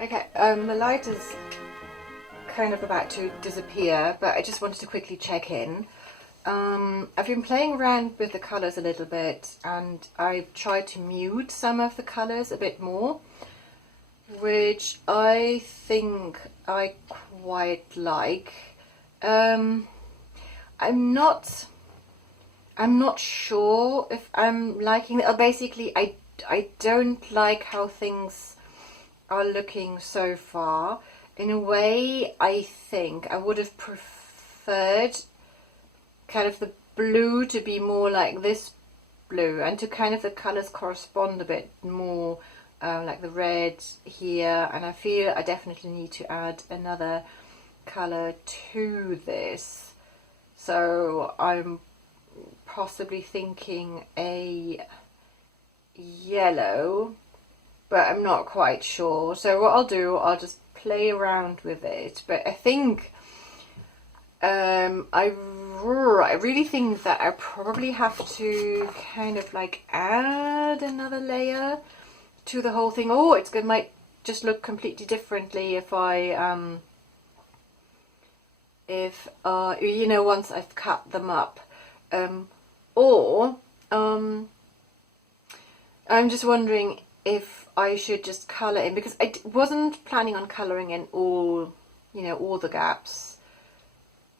Okay, the light is kind of about to disappear, but I just wanted to quickly check in. I've been playing around with the colours a little bit, and I've tried to mute some of the colours a bit more, which I think I quite like. I'm not sure if I'm liking it. Basically, I don't like how things are looking so far. In a way, I think I would have preferred kind of the blue to be more like this blue, and to kind of the colours correspond a bit more, like the red here, and I feel I definitely need to add another colour to this. So I'm possibly thinking a yellow, but I'm not quite sure. So what I'll do, I'll just play around with it. But I think I really think that I probably have to kind of like add another layer to the whole thing. Oh, it might just look completely differently if I you know, once I've cut them up, or I'm just wondering if I should just colour in, because I wasn't planning on colouring in all, you know, all the gaps,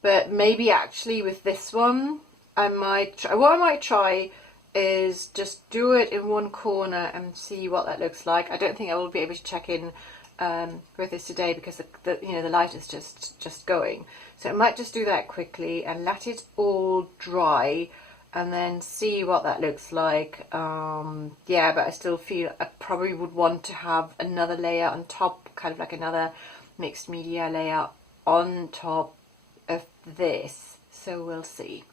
but maybe actually with this one I might try. What I might try is just do it in one corner and see what that looks like. I don't think I will be able to check in with this today, because the you know, the light is just going. So I might just do that quickly and let it all dry, and then see what that looks like. Yeah, but I still feel I probably would want to have another layer on top, kind of like another mixed media layer on top of this. So we'll see.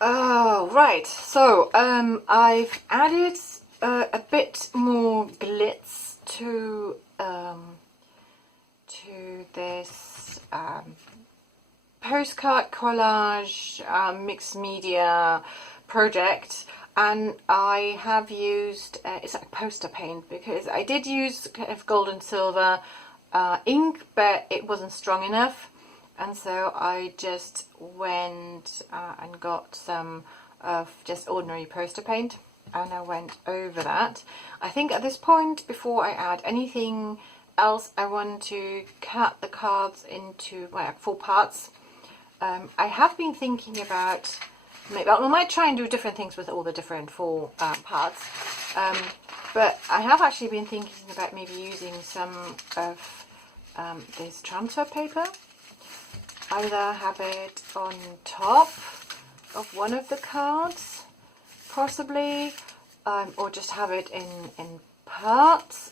Oh, right. So I've added a bit more glitz to this postcard collage mixed media project, and I have used it's like poster paint, because I did use kind of gold and silver ink, but it wasn't strong enough, and so I just went and got some of just ordinary poster paint, and I went over that. I think at this point, before I add anything else, I want to cut the cards into, well, 4 parts. I have been thinking about, maybe I might try and do different things with all the different 4 parts, but I have actually been thinking about maybe using some of this transfer paper. Either have it on top of one of the cards, possibly, or just have it in parts.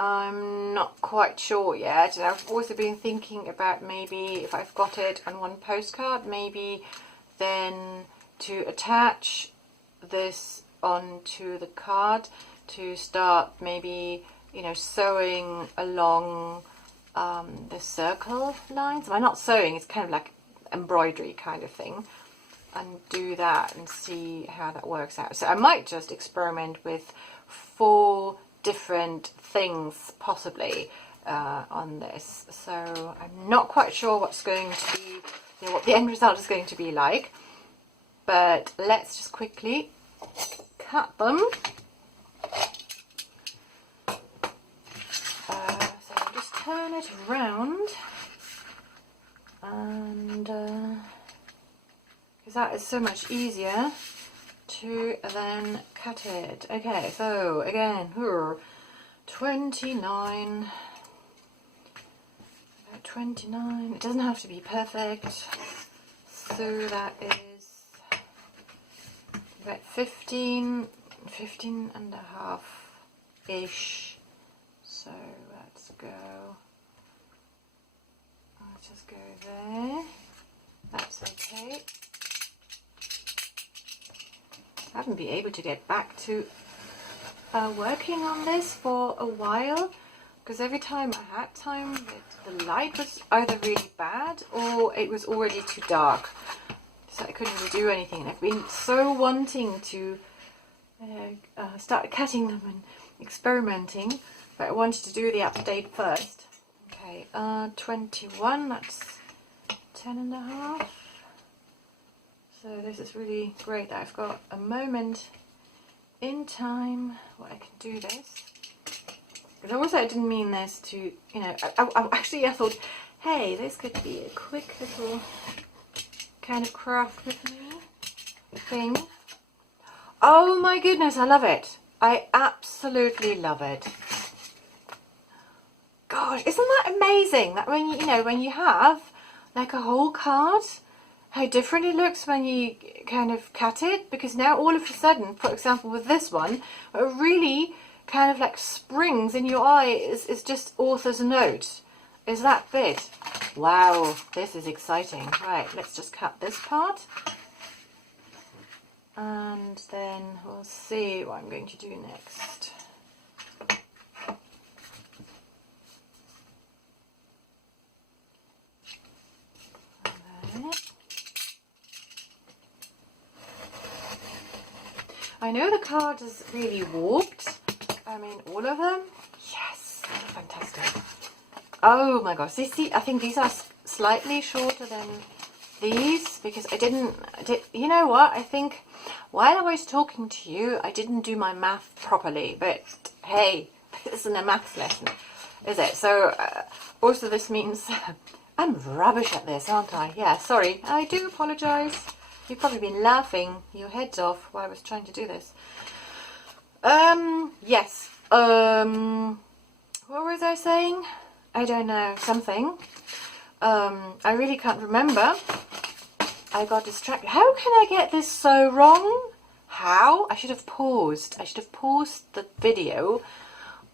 I'm not quite sure yet, and I've also been thinking about maybe if I've got it on one postcard, maybe then to attach this onto the card, to start maybe, you know, sewing along the circle lines. Well, not sewing, it's kind of like embroidery kind of thing, and do that and see how that works out. So I might just experiment with 4 different things possibly on this. So I'm not quite sure what's going to be, you know, what the end result is going to be like, but let's just quickly cut them. So I'll just turn it around, and because that is so much easier to then cut it. Okay, so again, 29. About 29. It doesn't have to be perfect. So that is about 15 and a half ish. So let's just go there. That's okay. I haven't been able to get back to working on this for a while, because every time I had time, the light was either really bad or it was already too dark, so I couldn't really do anything. And I've been so wanting to start cutting them and experimenting, but I wanted to do the update first. Okay, 21, that's 10.5. So this is really great that I've got a moment in time where I can do this. But also I didn't mean this to, you know, I thought, hey, this could be a quick little kind of craft with me thing. Oh my goodness, I love it. I absolutely love it. Gosh, isn't that amazing? That when you know, when you have like a whole card, how different it looks when you kind of cut it. Because now all of a sudden, for example with this one, it really kind of like springs in your eye is just author's note. Is that bit? Wow, this is exciting. Right, let's just cut this part. And then we'll see what I'm going to do next. I know the card is really warped. I mean, all of them. Yes, fantastic. Oh my gosh, see, I think these are slightly shorter than these because you know what, I think while I was talking to you I didn't do my math properly, but hey, this isn't a maths lesson, is it? So also this means I'm rubbish at this, aren't I? Yeah, sorry, I do apologize. You've probably been laughing your heads off while I was trying to do this. Yes, what was I saying? I don't know, something. I really can't remember. I got distracted. How can I get this so wrong? How? I should have paused. I should have paused the video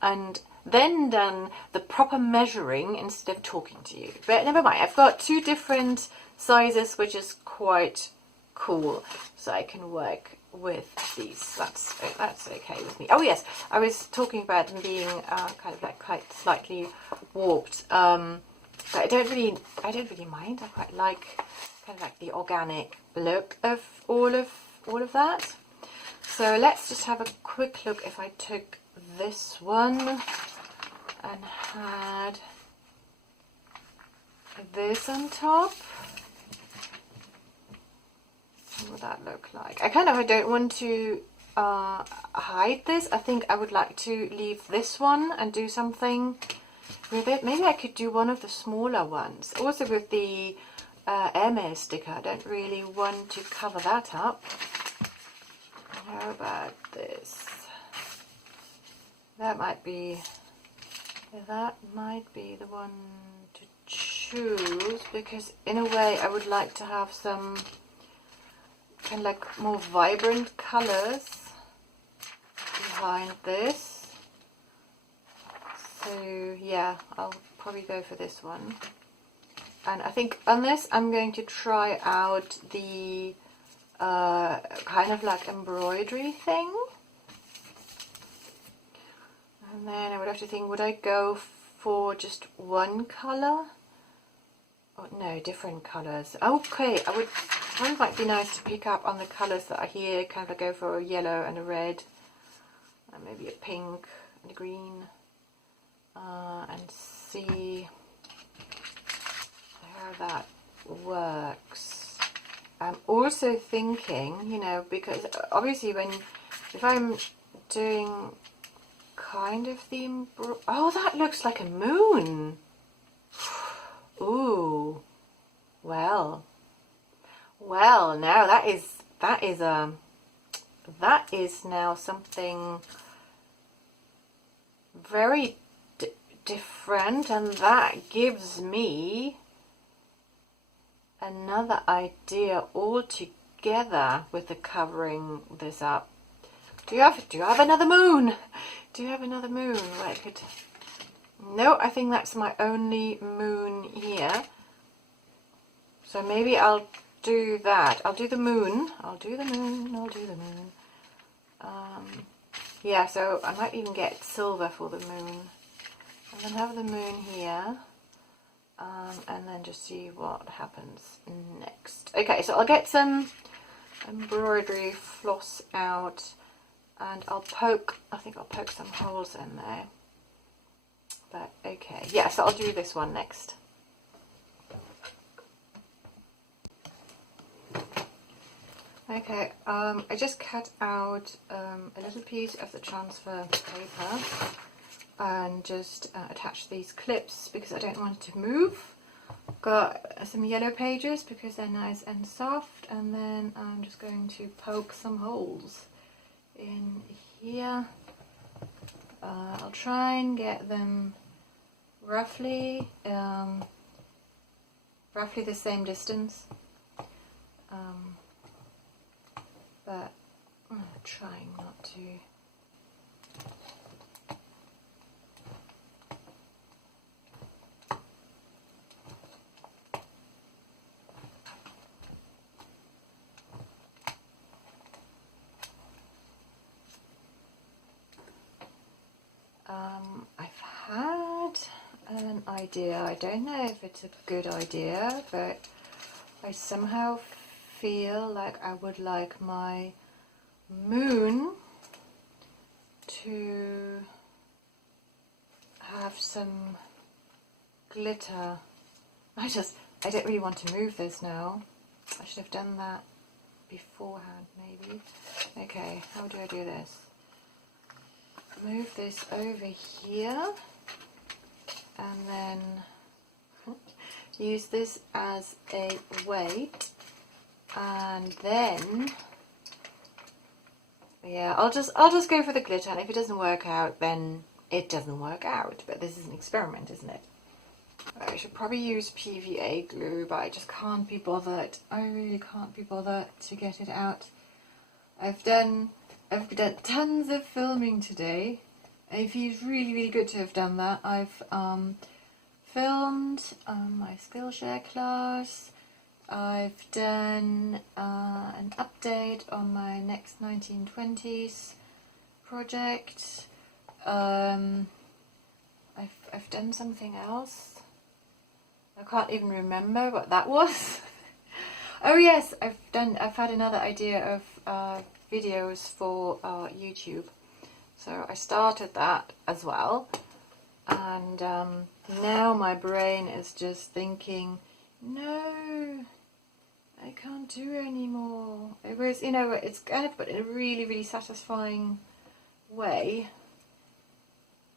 and then done the proper measuring instead of talking to you. But never mind. I've got 2 different sizes, which is quite cool. So I can work with these. That's okay with me. Oh yes, I was talking about them being kind of like quite slightly warped. But I don't really mind. I quite like kind of like the organic look of all of that. So let's just have a quick look. If I took this one and had this on top, what would that look like? I don't want to hide this. I think I would like to leave this one and do something with it. Maybe I could do one of the smaller ones. Also with the airmail sticker, I don't really want to cover that up. How about this? That might be the one to choose, because in a way I would like to have some kind of like more vibrant colors behind this. So yeah, I'll probably go for this one. And I think on this I'm going to try out the kind of like embroidery thing. And then I would have to think, would I go for just one colour? Oh no, different colours. Okay, it might be nice to pick up on the colours that are here. Kind of go for a yellow and a red, and maybe a pink and a green, and see how that works. I'm also thinking, you know, because obviously if I'm doing kind of the oh, that looks like a moon. Ooh, well, now that is now something very different, and that gives me another idea altogether with the covering this up. Do you have another moon? Do you have another moon where I could? No, I think that's my only moon here. So maybe I'll do that. I'll do the moon. Yeah, so I might even get silver for the moon. And then have the moon here. And then just see what happens next. Okay, so I'll get some embroidery floss out and I think I'll poke some holes in there. But okay, yeah, so I'll do this one next. Okay, I just cut out a little piece of the transfer paper and just attach these clips because I don't want it to move. Got some yellow pages because they're nice and soft, and then I'm just going to poke some holes in here. I'll try and get them roughly the same distance, but I'm trying not to. I've had an idea. I don't know if it's a good idea, but I somehow feel like I would like my moon to have some glitter. I don't really want to move this now. I should have done that beforehand, maybe. Okay, how do I do this? Move this over here and then use this as a weight, and then yeah, I'll just go for the glitter, and if it doesn't work out then it doesn't work out, but this is an experiment, isn't it? I should probably use PVA glue, but I just can't be bothered. I really can't be bothered to get it out. I've done tons of filming today. It feels really good to have done that. I've filmed my Skillshare class. I've done an update on my next 1920s project. I've done something else. I can't even remember what that was. Oh yes, I've had another idea of videos for YouTube, so I started that as well, and now my brain is just thinking, no, I can't do anymore. It was, you know, it's kind of, but in a really satisfying way,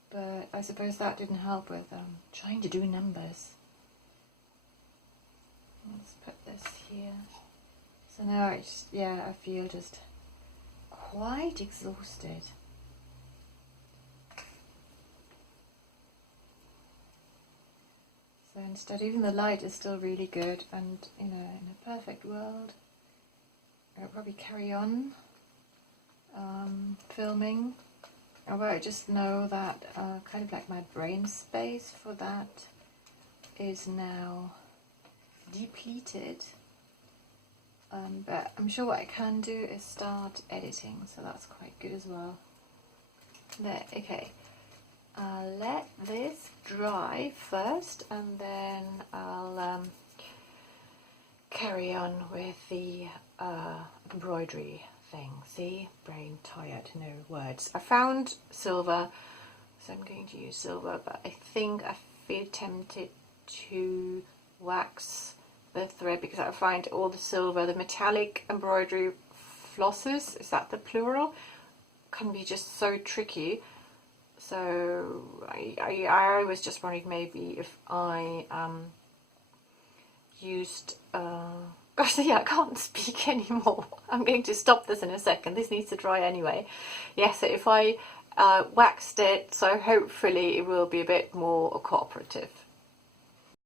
but I suppose that didn't help with trying to do numbers. Let's put this here. So now I feel just quite exhausted. So instead, even the light is still really good, and you know, in a perfect world, I'll probably carry on filming. Although I just know that kind of like my brain space for that is now depleted. But I'm sure what I can do is start editing, so that's quite good as well. There, okay. Let this dry first, and then I'll carry on with the embroidery thing. See? Brain tired, no words. I found silver, so I'm going to use silver, but I think I feel tempted to wax the thread because I find all the silver, the metallic embroidery flosses, is that the plural, can be just so tricky. So I was just wondering maybe if I used gosh, yeah, I can't speak anymore. I'm going to stop this in a second. This needs to dry anyway. Yeah, so if I waxed it, so hopefully it will be a bit more cooperative.